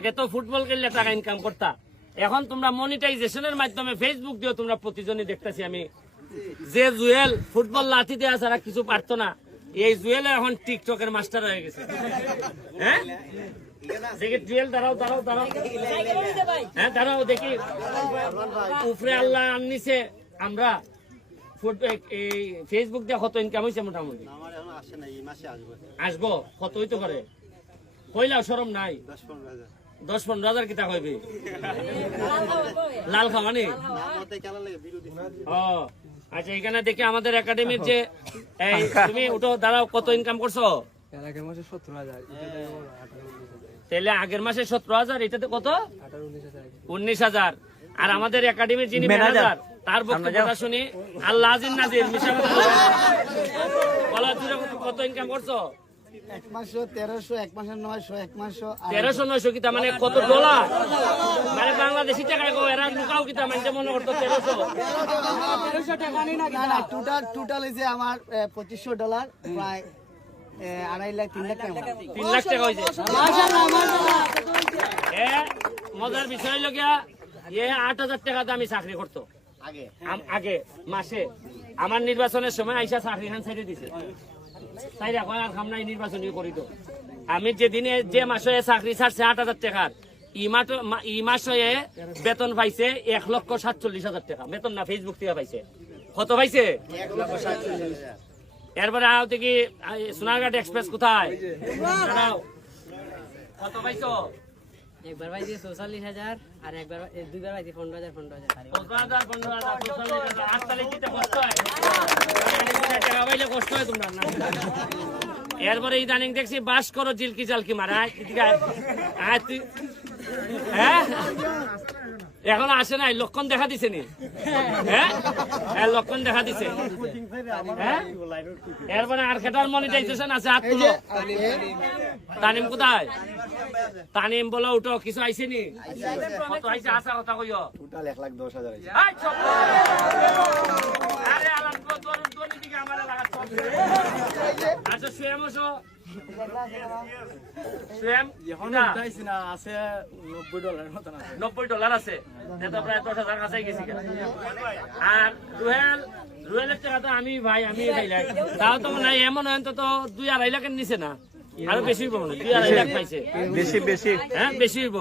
আগে তো ফুটবল খেললে টাকা ইনকাম করতা, এখন তোমরা মনিটাইজেশনের মাধ্যমে ফেসবুক দিয়েও তোমরা প্রতিজনই দেখতেছি আমি, যে জুয়েল ফুটবল লাঠি দেওয়া ছাড়া কিছু পারতো না, এই জুয়েল এখন টিকটকের মাস্টার হয়ে গেছে। হ্যাঁ দেখি জুয়েল, দাঁড়াও দাঁড়াও দাঁড়াও, হ্যাঁ দাঁড়াও দেখি, উপরে আল্লাহ আননিছে আমরা ফেসবুক দিয়ে কত ইনকাম হয়েছে মোটামুটি? আসবো কত হইতে পারে? কইলাও সরম নাই? 10-15 হাজার কিতা কইবে? লাল খাওয়ানি? ও আচ্ছা, এখানে দেখি আমাদের একাডেমির যে তুমি উঠো, দাঁড়াও, কত ইনকাম করছো? তাহলে আগের মাসে 17,000, এটাতে কত? 19,000। আর আমাদের একাডেমির যিনি ম্যানেজার, তার বক্তব্যটা শুনি, আল্লাহ আজিজ নাজির মিশা বলা, কত ইনকাম করছো? 1300 কিতা মানে কত ডলার? মানে বাংলাদেশি টাকা এরা লুকাও কিতা মানে মনে করতো 1300 টাকা না, টোটাল হয়েছে আমার $2500, প্রায় 2.5 লাখ 3 লাখ টাকা। 3 লাখ টাকা হয়েছে। মজার বিষয় হলো গিয়া, 8,000 টাকাতে আমি চাকরি করতো আগে মাসে। আমার নির্বাচনের সময় আইসা চাকরি খান ছেড়ে দিছে, তাই এখন আর খাম নাই, নির্বাচনী করি তো। আমি যেদিনে যে মাসে চাকরি ছাড়ছে 8,000 টাকার, ই মাসে বেতন পাইছে 1,47,000 টাকা বেতন, না ফেসবুক থেকে পাইছে। কত পাইছে? 1,47,000। এরপরে আও দেখি সোনারঘাট এক্সপ্রেস কোথায়, কত পাইছো? একবার পাইছি 44,000, আর একবার দুইবার পাইছি 15,000। 15,000 8 তারিখ দিতে কষ্ট হয়, টাকা পাইলে কষ্ট হয় তোমরা না। এরপরে ইদানিং দেখছি বাস করো জিলকি জালকি মারা, হ্যাঁ এখন আসে নাই, লক্ষণ দেখা দিছে নি? হ্যাঁ লক্ষণ দেখা দিছে। হ্যাঁ এরপরে আর খেটার মনিটাইজেশন আছে, হাত তুলো। তানিম কোথায়? তানিম বলো উঠো, কিছু আইছে নি? কত আইছে? আসা কথা কইও। টোটাল 1,10,000 আইছে। আরে আলাম তো তোর দিকে আমার লাগাচ্ছ। আচ্ছা সুয়েম আসো, সুয়েম এখন উঠাইছি না, আছে $90 মতন আছে। $90 আছে, এটা প্রায় 10,000 কাছাই গেছি। আর রুয়েলের টাকা তো আমি ভাই আমি খাইলাই, তাও তো মানে এমন হয় তো 2-2.5 লাখের নিচে না, আরো বেশি হইব, 2-2.5 লাখ পাইছে। বেশি হ্যাঁ বেশি হইব।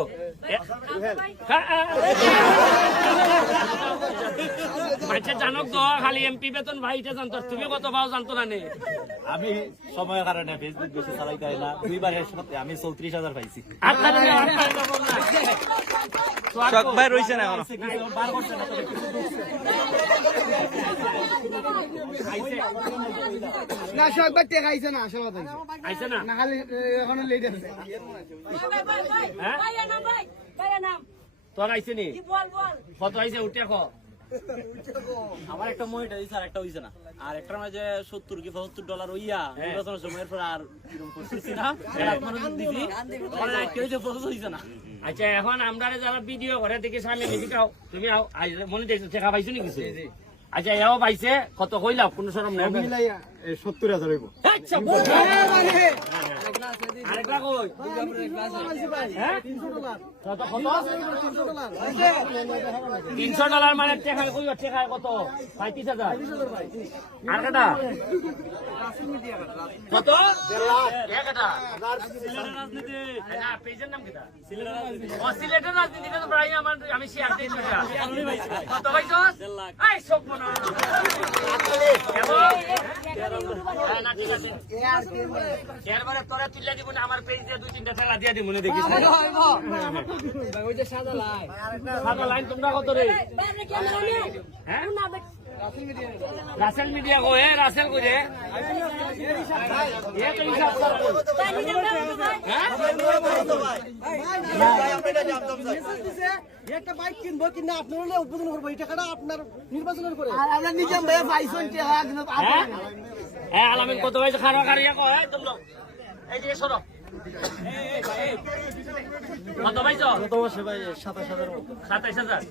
আচ্ছা জানক তো খালি এমপি বেতন ভাই, এটা জানতো, তুমি কত পাও জানতো না নে? আমি সময়ের কারণে ফেসবুক বেশি চালাইতে হয় না, 2 বারের সাথে আমি 34,000 পাইছি। শখ ভাই রইছে না এখন, বার করছে না। না সব বাচ্চা খাইছে না, আসলে আইছে না, না খালি এখনো লেট আছে। তোর আইছে নি? কত আইছে উঠে কো? আমার একটা মহিটা দিছে, আর একটা হইছে না, আর একটার মাঝে $70-75 হইয়া নির্বাচনের সময়ের পর আর কিরকম করতেছি না, মনোযোগ দিবি কেউ যে প্রসেস হইছে না। আচ্ছা এখন আমরা যারা ভিডিও করে দেখি সামনে দেখাও, তুমি মনে দেখছো টাকা পাইছো নি কিছু? আচ্ছা এও পাইছে, কত কইলা? কোনো শরম নেই, 70,000 হইব। আরেকটা কই? হ্যাঁ? কত $300 মানে টাকা কই? টাকা কত? 35,000। আর কাটা কত? একটা সিলেটের রাজনীতি না, পেজের নাম কিটা? সিলেটের রাজনীতিটা তো প্রায় আমি শেয়ার দিই। কত পাইছো? 1.5 লাখ। এই সব মনে এরপরে তোরা তুলে দিব না, আমার পেজ দিয়ে 2-3টা ঠেলা দিয়ে দিব মনে দেখিস। সাদা লাইন তোমরা কত রে? হ্যাঁ রাসেল মিডিয়া কো, রাসেল কো রে, তো হিসাব করো। একটা বাইক কিনবো, কিনা আপনার উদ্বোধন করবো, এই টাকাটা আপনার নির্বাচনের করে আমরা নিজে ভাইয়া পাইছেন। হ্যাঁ আলামিন কত পাইছে? খারা খারিয়া কো, তোমরা এই যে সরো, কত পাইছো? 27,000। 27,000।